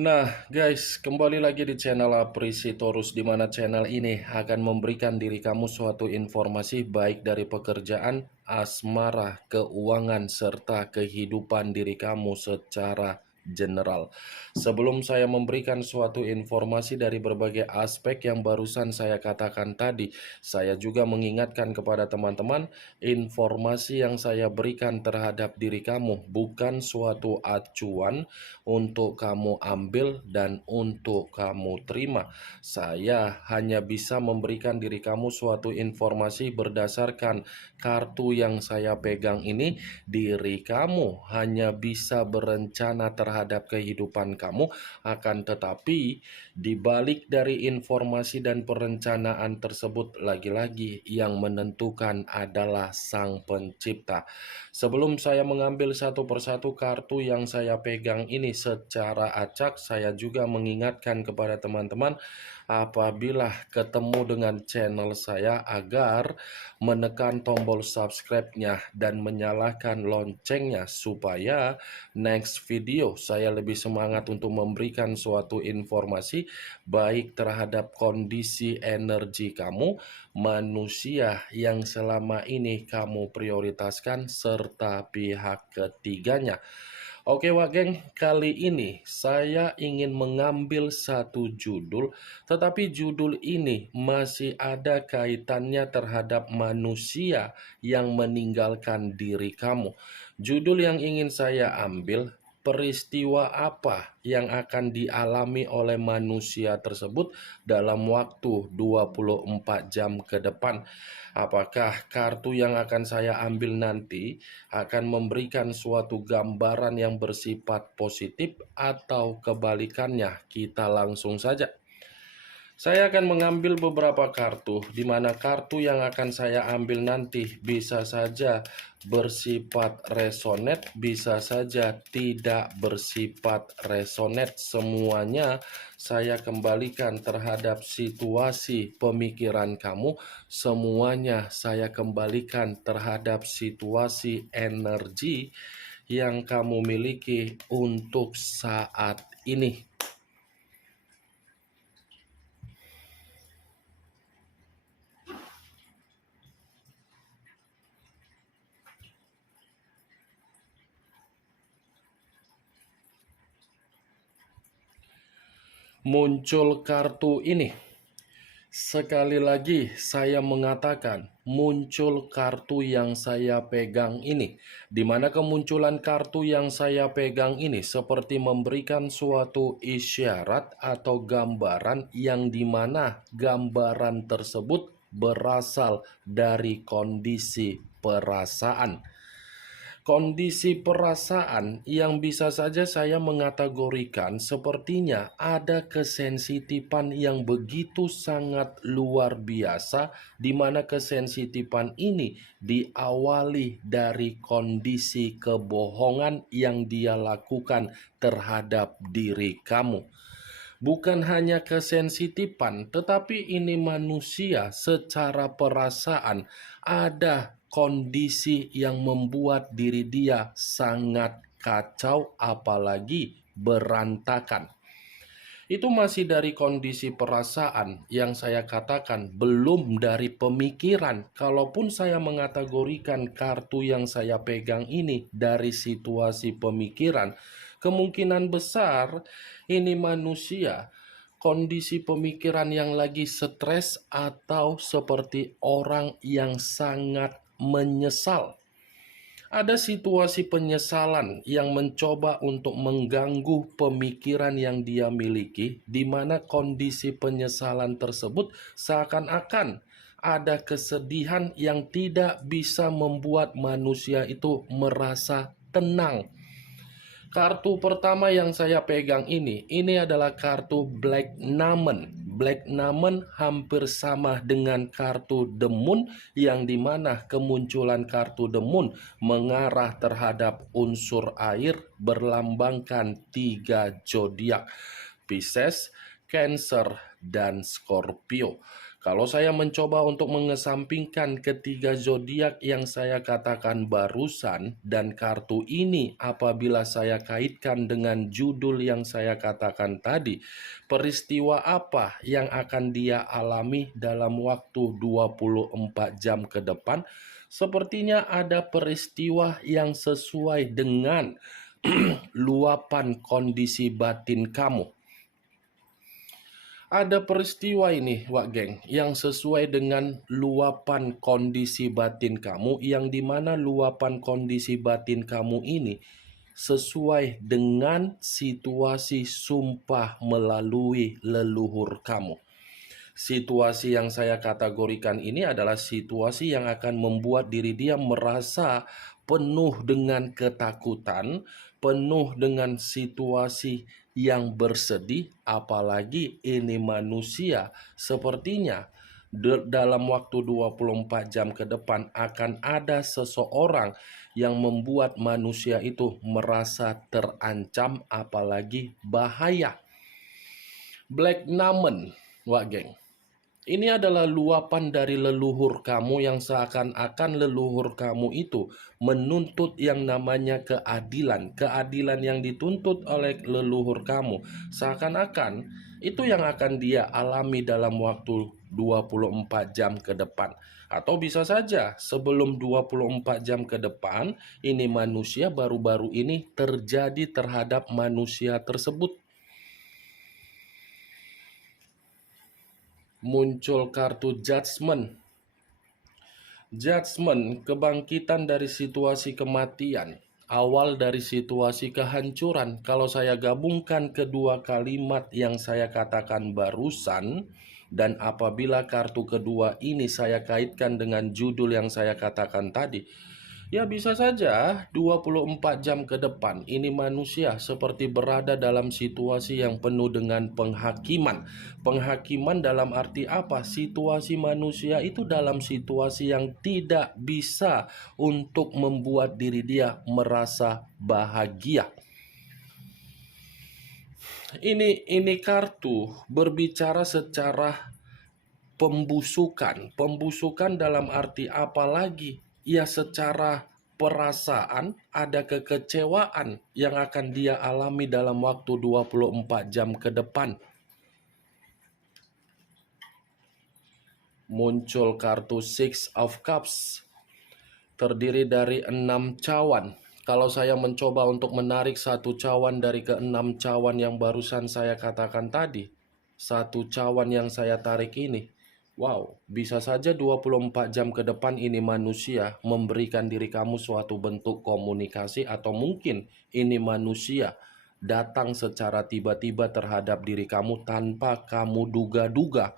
Nah, guys, kembali lagi di channel Aprisitorus, di mana channel ini akan memberikan diri kamu suatu informasi baik dari pekerjaan, asmara, keuangan, serta kehidupan diri kamu secara general. Sebelum saya memberikan suatu informasi dari berbagai aspek yang barusan saya katakan tadi, saya juga mengingatkan kepada teman-teman, informasi yang saya berikan terhadap diri kamu bukan suatu acuan untuk kamu ambil dan untuk kamu terima. Saya hanya bisa memberikan diri kamu suatu informasi berdasarkan kartu yang saya pegang ini. Diri kamu hanya bisa berencana terhadap kehidupan kamu, akan tetapi di balik dari informasi dan perencanaan tersebut, lagi-lagi yang menentukan adalah Sang Pencipta. Sebelum saya mengambil satu persatu kartu yang saya pegang ini secara acak, saya juga mengingatkan kepada teman-teman apabila ketemu dengan channel saya agar menekan tombol subscribe-nya dan menyalakan loncengnya supaya next video saya lebih semangat untuk memberikan suatu informasi baik terhadap kondisi energi kamu, manusia yang selama ini kamu prioritaskan, serta pihak ketiganya. Oke Wak Geng, kali ini saya ingin mengambil satu judul, tetapi judul ini masih ada kaitannya terhadap manusia yang meninggalkan diri kamu. Judul yang ingin saya ambil, peristiwa apa yang akan dialami oleh manusia tersebut dalam waktu 24 jam ke depan. Apakah kartu yang akan saya ambil nanti akan memberikan suatu gambaran yang bersifat positif atau kebalikannya? Kita langsung saja. Saya akan mengambil beberapa kartu, di mana kartu yang akan saya ambil nanti bisa saja bersifat resonate, bisa saja tidak bersifat resonate. Semuanya saya kembalikan terhadap situasi pemikiran kamu, semuanya saya kembalikan terhadap situasi energi yang kamu miliki untuk saat ini. Muncul kartu ini. Sekali lagi saya mengatakan, muncul kartu yang saya pegang ini, di mana kemunculan kartu yang saya pegang ini seperti memberikan suatu isyarat atau gambaran yang dimana gambaran tersebut berasal dari kondisi perasaan. Kondisi perasaan yang bisa saja saya mengategorikan sepertinya ada kesensitifan yang begitu sangat luar biasa, di mana kesensitifan ini diawali dari kondisi kebohongan yang dia lakukan terhadap diri kamu. Bukan hanya kesensitifan, tetapi ini manusia secara perasaan ada kondisi yang membuat diri dia sangat kacau, apalagi berantakan. Itu masih dari kondisi perasaan yang saya katakan, belum dari pemikiran. Kalaupun saya mengategorikan kartu yang saya pegang ini dari situasi pemikiran, kemungkinan besar ini manusia kondisi pemikiran yang lagi stres atau seperti orang yang sangat menyesal. Ada situasi penyesalan yang mencoba untuk mengganggu pemikiran yang dia miliki, di mana kondisi penyesalan tersebut seakan-akan ada kesedihan yang tidak bisa membuat manusia itu merasa tenang. Kartu pertama yang saya pegang ini adalah kartu Black Namen. Black Namen hampir sama dengan kartu The Moon, yang dimana kemunculan kartu The Moon mengarah terhadap unsur air berlambangkan 3 zodiak: Pisces, Cancer, dan Scorpio. Kalau saya mencoba untuk mengesampingkan ketiga zodiak yang saya katakan barusan dan kartu ini apabila saya kaitkan dengan judul yang saya katakan tadi, peristiwa apa yang akan dia alami dalam waktu 24 jam ke depan? Sepertinya ada peristiwa yang sesuai dengan luapan kondisi batin kamu. Ada peristiwa ini, Wak Geng, yang sesuai dengan luapan kondisi batin kamu, yang dimana luapan kondisi batin kamu ini sesuai dengan situasi sumpah melalui leluhur kamu. Situasi yang saya kategorikan ini adalah situasi yang akan membuat diri dia merasa penuh dengan ketakutan, penuh dengan situasi yang bersedih, apalagi ini manusia. Sepertinya dalam waktu 24 jam ke depan akan ada seseorang yang membuat manusia itu merasa terancam, apalagi bahaya. Black Namen, Wak Geng. Ini adalah luapan dari leluhur kamu yang seakan-akan leluhur kamu itu menuntut yang namanya keadilan. Keadilan yang dituntut oleh leluhur kamu seakan-akan itu yang akan dia alami dalam waktu 24 jam ke depan. Atau bisa saja sebelum 24 jam ke depan ini manusia baru-baru ini terjadi terhadap manusia tersebut. Muncul kartu Judgment. Judgment, kebangkitan dari situasi kematian, awal dari situasi kehancuran. Kalau saya gabungkan kedua kalimat yang saya katakan barusan, dan apabila kartu kedua ini saya kaitkan dengan judul yang saya katakan tadi, ya bisa saja 24 jam ke depan ini manusia seperti berada dalam situasi yang penuh dengan penghakiman. Penghakiman dalam arti apa? Situasi manusia itu dalam situasi yang tidak bisa untuk membuat diri dia merasa bahagia. Ini kartu berbicara secara pembusukan. Pembusukan dalam arti apa lagi? Ya secara perasaan ada kekecewaan yang akan dia alami dalam waktu 24 jam ke depan. Muncul kartu Six of Cups. Terdiri dari 6 cawan. Kalau saya mencoba untuk menarik satu cawan dari ke-6 cawan yang barusan saya katakan tadi, satu cawan yang saya tarik ini, wow, bisa saja 24 jam ke depan ini manusia memberikan diri kamu suatu bentuk komunikasi, atau mungkin ini manusia datang secara tiba-tiba terhadap diri kamu tanpa kamu duga-duga.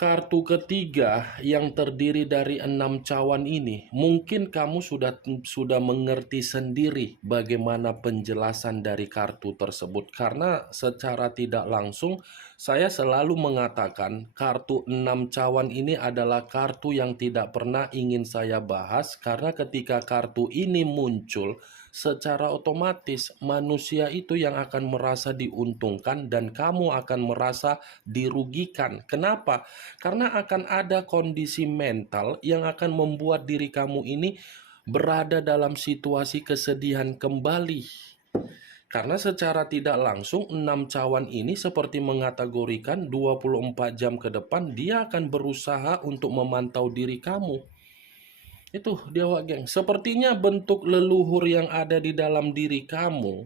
Kartu ketiga yang terdiri dari 6 cawan ini, mungkin kamu sudah mengerti sendiri bagaimana penjelasan dari kartu tersebut. Karena secara tidak langsung saya selalu mengatakan kartu 6 cawan ini adalah kartu yang tidak pernah ingin saya bahas, karena ketika kartu ini muncul, secara otomatis manusia itu yang akan merasa diuntungkan dan kamu akan merasa dirugikan. Kenapa? Karena akan ada kondisi mental yang akan membuat diri kamu ini berada dalam situasi kesedihan kembali. Karena secara tidak langsung 6 cawan ini seperti mengategorikan 24 jam ke depan dia akan berusaha untuk memantau diri kamu. Itu dia, Wak Geng. Sepertinya bentuk leluhur yang ada di dalam diri kamu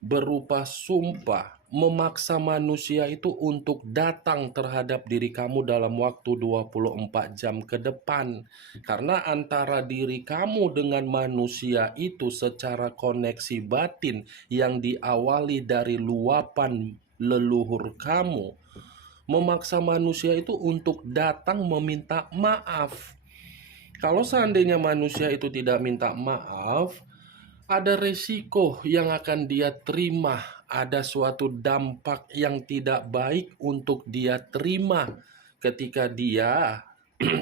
berupa sumpah memaksa manusia itu untuk datang terhadap diri kamu dalam waktu 24 jam ke depan. Karena antara diri kamu dengan manusia itu secara koneksi batin yang diawali dari luapan leluhur kamu, memaksa manusia itu untuk datang meminta maaf. Kalau seandainya manusia itu tidak minta maaf, ada resiko yang akan dia terima, ada suatu dampak yang tidak baik untuk dia terima ketika dia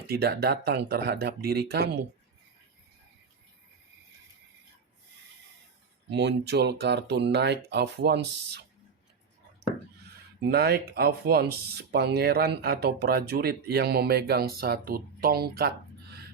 tidak datang terhadap diri kamu. Muncul kartu Knight of Wands. Knight of Wands, pangeran atau prajurit yang memegang satu tongkat.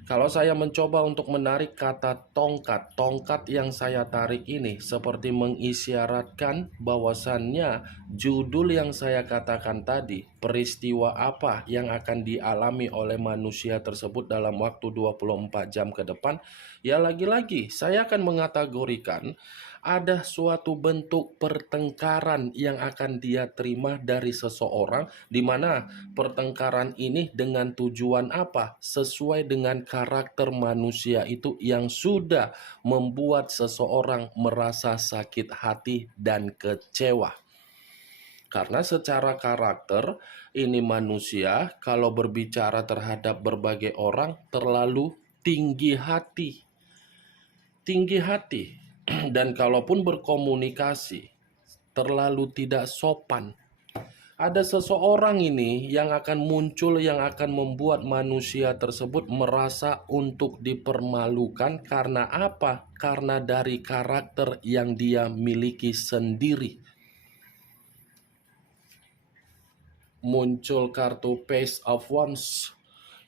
Kalau saya mencoba untuk menarik kata tongkat, tongkat yang saya tarik ini seperti mengisyaratkan bahwasannya judul yang saya katakan tadi, peristiwa apa yang akan dialami oleh manusia tersebut dalam waktu 24 jam ke depan, ya lagi-lagi saya akan mengategorikan ada suatu bentuk pertengkaran yang akan dia terima dari seseorang, di mana pertengkaran ini dengan tujuan apa? Sesuai dengan karakter manusia itu yang sudah membuat seseorang merasa sakit hati dan kecewa. Karena secara karakter ini manusia kalau berbicara terhadap berbagai orang terlalu tinggi hati. Tinggi hati. Dan kalaupun berkomunikasi terlalu tidak sopan. Ada seseorang ini yang akan muncul yang akan membuat manusia tersebut merasa untuk dipermalukan karena apa? Karena dari karakter yang dia miliki sendiri. Muncul kartu Page of Wands,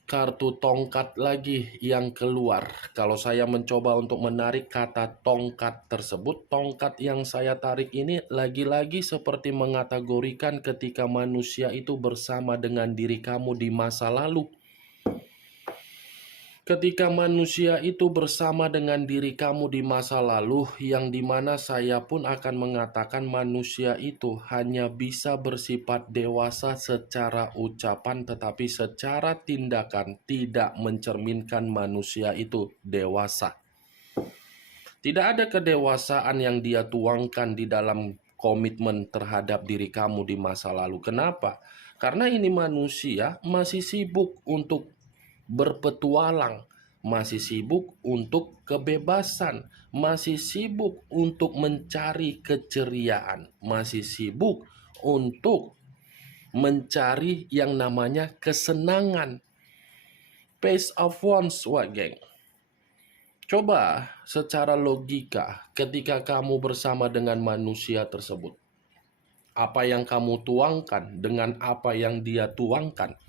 kartu tongkat lagi yang keluar. Kalau saya mencoba untuk menarik kata tongkat tersebut, tongkat yang saya tarik ini lagi-lagi seperti mengategorikan ketika manusia itu bersama dengan diri kamu di masa lalu. Ketika manusia itu bersama dengan diri kamu di masa lalu, yang dimana saya pun akan mengatakan manusia itu hanya bisa bersifat dewasa secara ucapan, tetapi secara tindakan tidak mencerminkan manusia itu dewasa. Tidak ada kedewasaan yang dia tuangkan di dalam komitmen terhadap diri kamu di masa lalu. Kenapa? Karena ini manusia masih sibuk untuk berpetualang, masih sibuk untuk kebebasan, masih sibuk untuk mencari keceriaan, masih sibuk untuk mencari yang namanya kesenangan. Page of Wands, wah geng. Coba secara logika ketika kamu bersama dengan manusia tersebut, apa yang kamu tuangkan dengan apa yang dia tuangkan,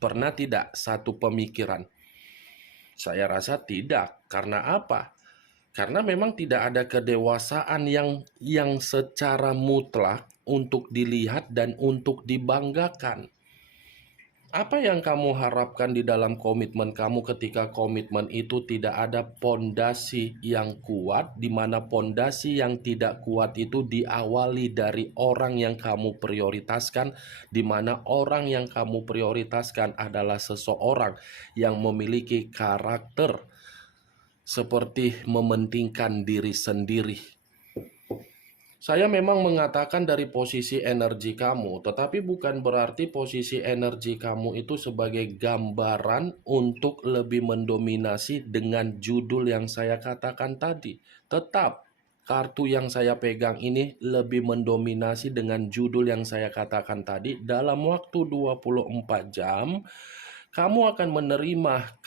pernah tidak satu pemikiran? Saya rasa tidak. Karena apa? Karena memang tidak ada kedewasaan yang secara mutlak untuk dilihat dan untuk dibanggakan. Apa yang kamu harapkan di dalam komitmen kamu ketika komitmen itu tidak ada pondasi yang kuat, di mana pondasi yang tidak kuat itu diawali dari orang yang kamu prioritaskan, di mana orang yang kamu prioritaskan adalah seseorang yang memiliki karakter seperti mementingkan diri sendiri. Saya memang mengatakan dari posisi energi kamu, tetapi bukan berarti posisi energi kamu itu sebagai gambaran untuk lebih mendominasi dengan judul yang saya katakan tadi. Tetap, kartu yang saya pegang ini lebih mendominasi dengan judul yang saya katakan tadi. Dalam waktu 24 jam, kamu akan menerima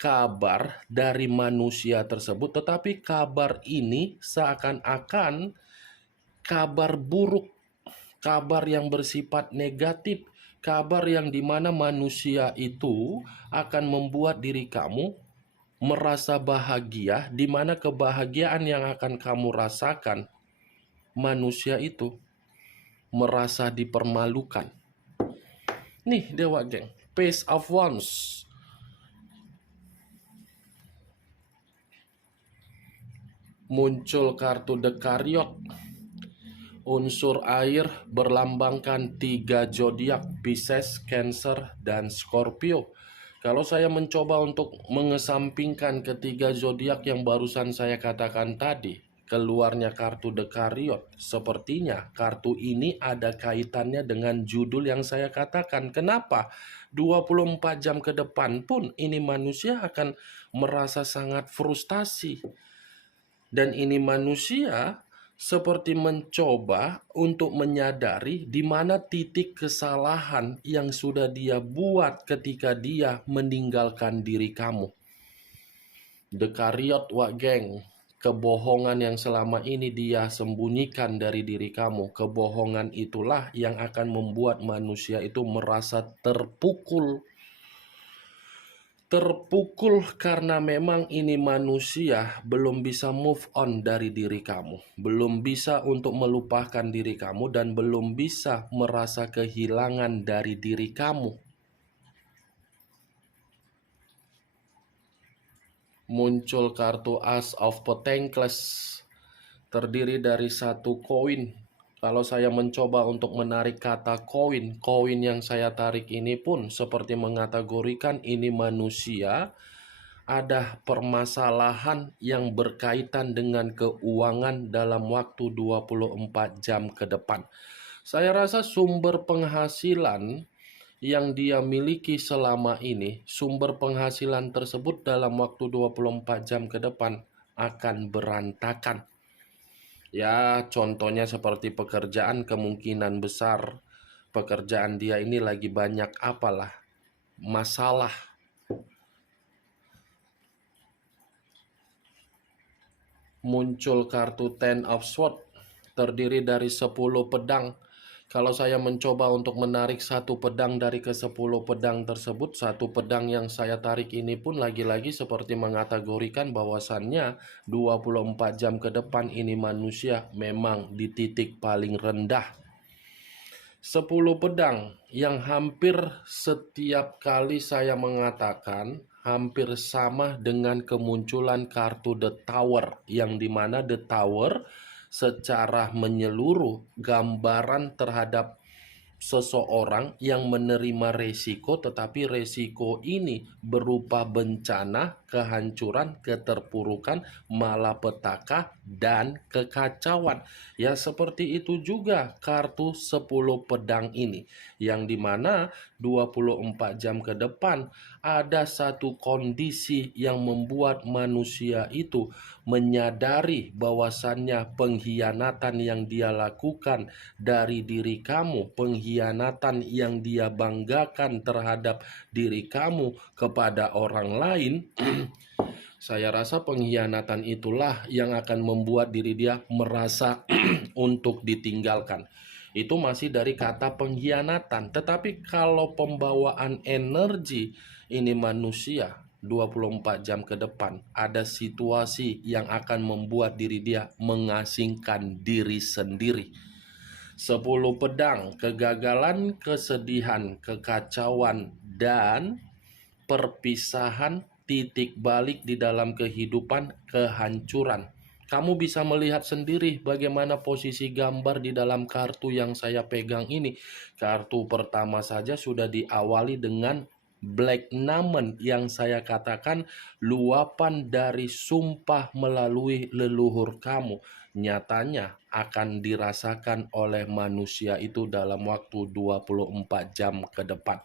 kabar dari manusia tersebut, tetapi kabar ini seakan-akan kabar buruk, kabar yang bersifat negatif, kabar yang dimana manusia itu akan membuat diri kamu merasa bahagia, di mana kebahagiaan yang akan kamu rasakan, manusia itu merasa dipermalukan. Nih dewa geng, Page of Wands. Muncul kartu The Chariot. Unsur air berlambangkan 3 zodiak, Pisces, Cancer, dan Scorpio. Kalau saya mencoba untuk mengesampingkan ketiga zodiak yang barusan saya katakan tadi, keluarnya kartu The Chariot, sepertinya kartu ini ada kaitannya dengan judul yang saya katakan. Kenapa? 24 jam ke depan pun ini manusia akan merasa sangat frustasi. Dan ini manusia seperti mencoba untuk menyadari di mana titik kesalahan yang sudah dia buat ketika dia meninggalkan diri kamu. The Chariot, wah geng, Kebohongan yang selama ini dia sembunyikan dari diri kamu, kebohongan itulah yang akan membuat manusia itu merasa terpukul. Terpukul karena memang ini manusia belum bisa move on dari diri kamu, belum bisa untuk melupakan diri kamu, dan belum bisa merasa kehilangan dari diri kamu. Muncul kartu Ace of Pentacles, terdiri dari satu koin. Kalau saya mencoba untuk menarik kata koin, koin yang saya tarik ini pun seperti mengategorikan ini manusia ada permasalahan yang berkaitan dengan keuangan dalam waktu 24 jam ke depan. Saya rasa sumber penghasilan yang dia miliki selama ini, sumber penghasilan tersebut dalam waktu 24 jam ke depan akan berantakan. Ya, contohnya seperti pekerjaan, kemungkinan besar pekerjaan dia ini lagi banyak masalah. Muncul kartu Ten of Swords, terdiri dari 10 pedang. Kalau saya mencoba untuk menarik satu pedang dari ke-10 pedang tersebut, satu pedang yang saya tarik ini pun lagi-lagi seperti mengategorikan bahwasannya 24 jam ke depan ini manusia memang di titik paling rendah. 10 pedang yang hampir setiap kali saya mengatakan hampir sama dengan kemunculan kartu The Tower, yang dimana The Tower secara menyeluruh gambaran terhadap seseorang yang menerima resiko, tetapi resiko ini berupa bencana, kehancuran, keterpurukan, malapetaka, dan kekacauan. Ya, seperti itu juga kartu 10 pedang ini, yang dimana 24 jam ke depan ada satu kondisi yang membuat manusia itu menyadari bahwasannya pengkhianatan yang dia lakukan dari diri kamu, pengkhianatan yang dia banggakan terhadap diri kamu kepada orang lain, saya rasa pengkhianatan itulah yang akan membuat diri dia merasa untuk ditinggalkan. Itu masih dari kata pengkhianatan. Tetapi kalau pembawaan energi ini manusia 24 jam ke depan, ada situasi yang akan membuat diri dia mengasingkan diri sendiri. 10 pedang, kegagalan, kesedihan, kekacauan, dan perpisahan, titik balik di dalam kehidupan, kehancuran. Kamu bisa melihat sendiri bagaimana posisi gambar di dalam kartu yang saya pegang ini. Kartu pertama saja sudah diawali dengan Black Namen, yang saya katakan luapan dari sumpah melalui leluhur kamu nyatanya akan dirasakan oleh manusia itu dalam waktu 24 jam ke depan.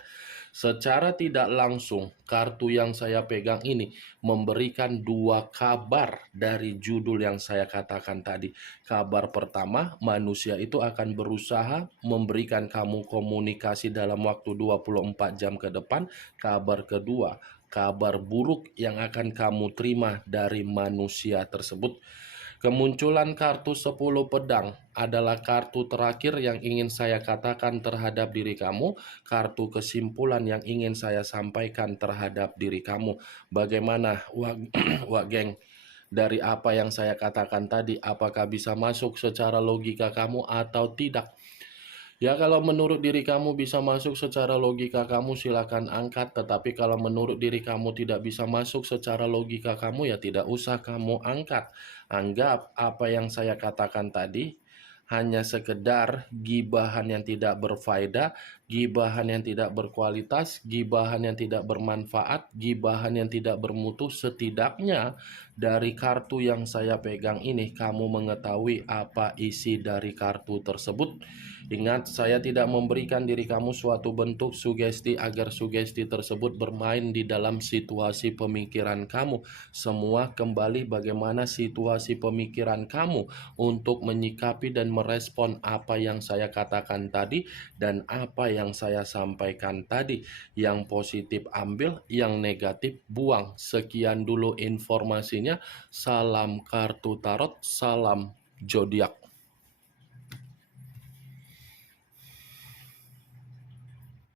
Secara tidak langsung, kartu yang saya pegang ini memberikan dua kabar dari judul yang saya katakan tadi. Kabar pertama, manusia itu akan berusaha memberikan kamu komunikasi dalam waktu 24 jam ke depan. Kabar kedua, kabar buruk yang akan kamu terima dari manusia tersebut. Kemunculan kartu 10 pedang adalah kartu terakhir yang ingin saya katakan terhadap diri kamu, kartu kesimpulan yang ingin saya sampaikan terhadap diri kamu. Bagaimana, wak geng, dari apa yang saya katakan tadi, apakah bisa masuk secara logika kamu atau tidak? Ya, kalau menurut diri kamu bisa masuk secara logika kamu, silakan angkat. Tetapi kalau menurut diri kamu tidak bisa masuk secara logika kamu, ya tidak usah kamu angkat. Anggap apa yang saya katakan tadi hanya sekedar gibahan yang tidak berfaedah, gibahan yang tidak berkualitas, gibahan yang tidak bermanfaat, gibahan yang tidak bermutu. Setidaknya dari kartu yang saya pegang ini, kamu mengetahui apa isi dari kartu tersebut. Ingat, saya tidak memberikan diri kamu suatu bentuk sugesti agar sugesti tersebut bermain di dalam situasi pemikiran kamu. Semua kembali bagaimana situasi pemikiran kamu untuk menyikapi dan merespon apa yang saya katakan tadi dan apa yang saya sampaikan tadi. Yang positif ambil, yang negatif buang. Sekian dulu informasinya. Salam kartu tarot, salam zodiak.